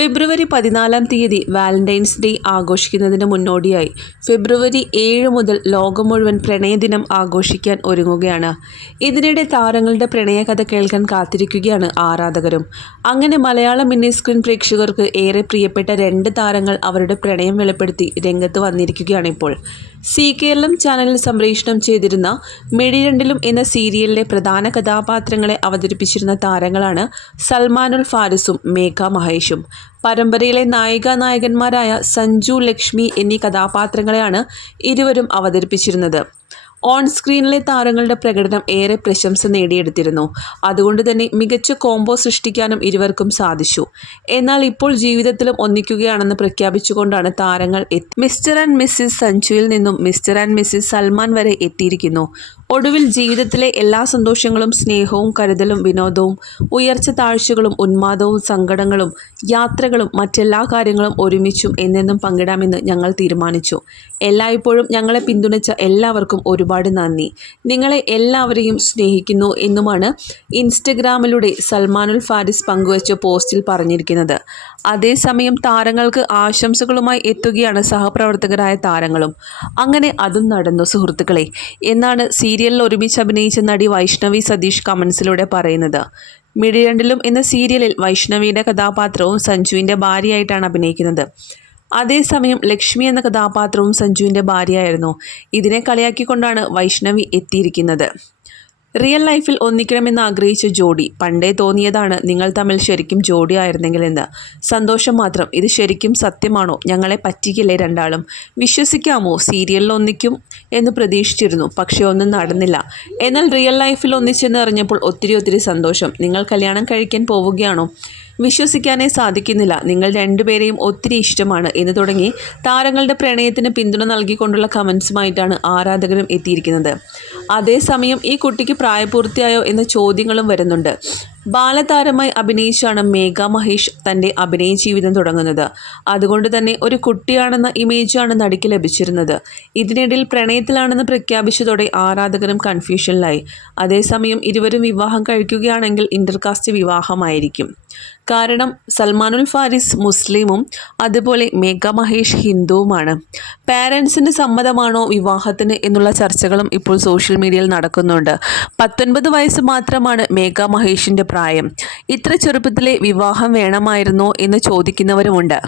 ഫെബ്രുവരി പതിനാലാം തീയതി Valentine's day ആഘോഷിക്കുന്നതിന് മുന്നോടിയായി ഫെബ്രുവരി ഏഴ് മുതൽ ലോകം മുഴുവൻ പ്രണയദിനം ആഘോഷിക്കാൻ ഒരുങ്ങുകയാണ്. ഇതിനിടെ താരങ്ങളുടെ പ്രണയകഥ കേൾക്കാൻ കാത്തിരിക്കുകയാണ് ആരാധകരും. അങ്ങനെ മലയാള മിനി സ്ക്രീൻ പ്രേക്ഷകർക്ക് ഏറെ പ്രിയപ്പെട്ട രണ്ട് താരങ്ങൾ അവരുടെ പ്രണയം വെളിപ്പെടുത്തി രംഗത്ത് വന്നിരിക്കുകയാണ് ഇപ്പോൾ. സി കേരളം ചാനലിൽ സംപ്രേഷണം ചെയ്തിരുന്ന മെഴിരണ്ടിലും എന്ന സീരിയലിലെ പ്രധാന കഥാപാത്രങ്ങളെ അവതരിപ്പിച്ചിരുന്ന താരങ്ങളാണ് സൽമാനുൽ ഫാരിസും മേഘ മഹേഷും. പരമ്പരയിലെ നായിക നായകന്മാരായ സഞ്ജു ലക്ഷ്മി എന്നീ കഥാപാത്രങ്ങളെയാണ് ഇരുവരും അവതരിപ്പിച്ചിരുന്നത്. ഓൺ സ്ക്രീനിലെ താരങ്ങളുടെ പ്രകടനം ഏറെ പ്രശംസ നേടിയെടുത്തിരുന്നു. അതുകൊണ്ട് തന്നെ മികച്ച കോംബോ സൃഷ്ടിക്കാനും ഇരുവർക്കും സാധിച്ചു. എന്നാൽ ഇപ്പോൾ ജീവിതത്തിലും ഒന്നിക്കുകയാണെന്ന് പ്രഖ്യാപിച്ചുകൊണ്ടാണ് താരങ്ങൾ എത്തി മിസ്റ്റർ ആൻഡ് മിസ്സിസ് സഞ്ജുവിൽ നിന്നും മിസ്റ്റർ ആൻഡ് മിസ്സിസ് സൽമാൻ വരെ എത്തിയിരിക്കുന്നു. ഒടുവിൽ ജീവിതത്തിലെ എല്ലാ സന്തോഷങ്ങളും സ്നേഹവും കരുതലും വിനോദവും ഉയർച്ച താഴ്ചകളും ഉന്മാദവും സങ്കടങ്ങളും യാത്രകളും മറ്റെല്ലാ കാര്യങ്ങളും ഒരുമിച്ചും എന്നെന്നും പങ്കിടാമെന്ന് ഞങ്ങൾ തീരുമാനിച്ചു. എല്ലായ്പ്പോഴും ഞങ്ങളെ പിന്തുണച്ച എല്ലാവർക്കും ഒരുപാട് നന്ദി. നിങ്ങളെ എല്ലാവരെയും സ്നേഹിക്കുന്നു എന്നുമാണ് ഇൻസ്റ്റഗ്രാമിലൂടെ സൽമാനുൽ ഫാരിസ് പങ്കുവച്ച പോസ്റ്റിൽ പറഞ്ഞിരിക്കുന്നത്. അതേസമയം താരങ്ങൾക്ക് ആശംസകളുമായി എത്തുകയാണ് സഹപ്രവർത്തകരായ താരങ്ങളും. അങ്ങനെ അതും നടന്നു സുഹൃത്തുക്കളെ. എന്നാണ് സീരിയലിൽ ഒരുമിച്ച് അഭിനയിച്ച നടി വൈഷ്ണവി സതീഷ് കമൻസിലൂടെ പറയുന്നത്. മിഴിരണ്ടിലും എന്ന സീരിയലിൽ വൈഷ്ണവിയുടെ കഥാപാത്രവും സഞ്ജുവിന്റെ ഭാര്യയായിട്ടാണ് അഭിനയിക്കുന്നത്. അതേസമയം ലക്ഷ്മി എന്ന കഥാപാത്രവും സഞ്ജുവിന്റെ ഭാര്യയായിരുന്നു. ഇതിനെ കളിയാക്കിക്കൊണ്ടാണ് വൈഷ്ണവി എത്തിയിരിക്കുന്നത്. റിയൽ ലൈഫിൽ ഒന്നിക്കണമെന്ന് ആഗ്രഹിച്ച ജോഡി പണ്ടേ തോന്നിയതാണ് നിങ്ങൾ തമ്മിൽ ശരിക്കും ജോഡി ആയിരുന്നെങ്കിലെന്ന്. സന്തോഷം മാത്രം. ഇത് ശരിക്കും സത്യമാണോ? ഞങ്ങളെ പറ്റിക്കില്ലേ രണ്ടാളും? വിശ്വസിക്കാമോ? സീരിയലിൽ ഒന്നിക്കും എന്ന് പ്രതീക്ഷിച്ചിരുന്നു. പക്ഷേ ഒന്നും നടന്നില്ല. എന്നാൽ റിയൽ ലൈഫിൽ ഒന്നിച്ചെന്ന് അറിഞ്ഞപ്പോൾ ഒത്തിരി ഒത്തിരി സന്തോഷം. നിങ്ങൾ കല്യാണം കഴിക്കാൻ പോവുകയാണോ? വിശ്വസിക്കാനേ സാധിക്കുന്നില്ല. നിങ്ങൾ രണ്ടുപേരെയും ഒത്തിരി ഇഷ്ടമാണ് എന്ന് തുടങ്ങി താരങ്ങളുടെ പ്രണയത്തിന് പിന്തുണ നൽകിക്കൊണ്ടുള്ള കമൻസുമായിട്ടാണ് ആരാധകരും എത്തിയിരിക്കുന്നത്. അതേസമയം ഈ കുട്ടിക്ക് പ്രായപൂർത്തിയായോ എന്ന ചോദ്യങ്ങളും വരുന്നുണ്ട്. ബാലതാരമായി അഭിനയിച്ചാണ് മേഘ മഹേഷ് തന്റെ അഭിനയ ജീവിതം തുടങ്ങുന്നത്. അതുകൊണ്ട് തന്നെ ഒരു കുട്ടിയാണെന്ന ഇമേജാണ് നടിക്ക് ലഭിച്ചിരുന്നത്. ഇതിനിടയിൽ പ്രണയത്തിലാണെന്ന് പ്രഖ്യാപിച്ചതോടെ ആരാധകരും കൺഫ്യൂഷനിലായി. അതേസമയം ഇരുവരും വിവാഹം കഴിക്കുകയാണെങ്കിൽ ഇന്റർകാസ്റ്റ് വിവാഹമായിരിക്കും. കാരണം സൽമാനുൽ ഫാരിസ് മുസ്ലിമും അതുപോലെ മേഘ മഹേഷ് ഹിന്ദുവുമാണ്. പാരൻസിന്റെ സമ്മതമാണോ വിവാഹത്തിന് എന്നുള്ള ചർച്ചകളും ഇപ്പോൾ സോഷ്യൽ മീഡിയയിൽ നടക്കുന്നുണ്ട്. പത്തൊൻപത് വയസ്സ് മാത്രമാണ് മേഘ മഹേഷിന്റെ പ്രായം. ഇത്ര ചെറുപ്പത്തിലെ വിവാഹം വേണമായിരുന്നോ എന്ന് ചോദിക്കുന്നവരുമുണ്ട്.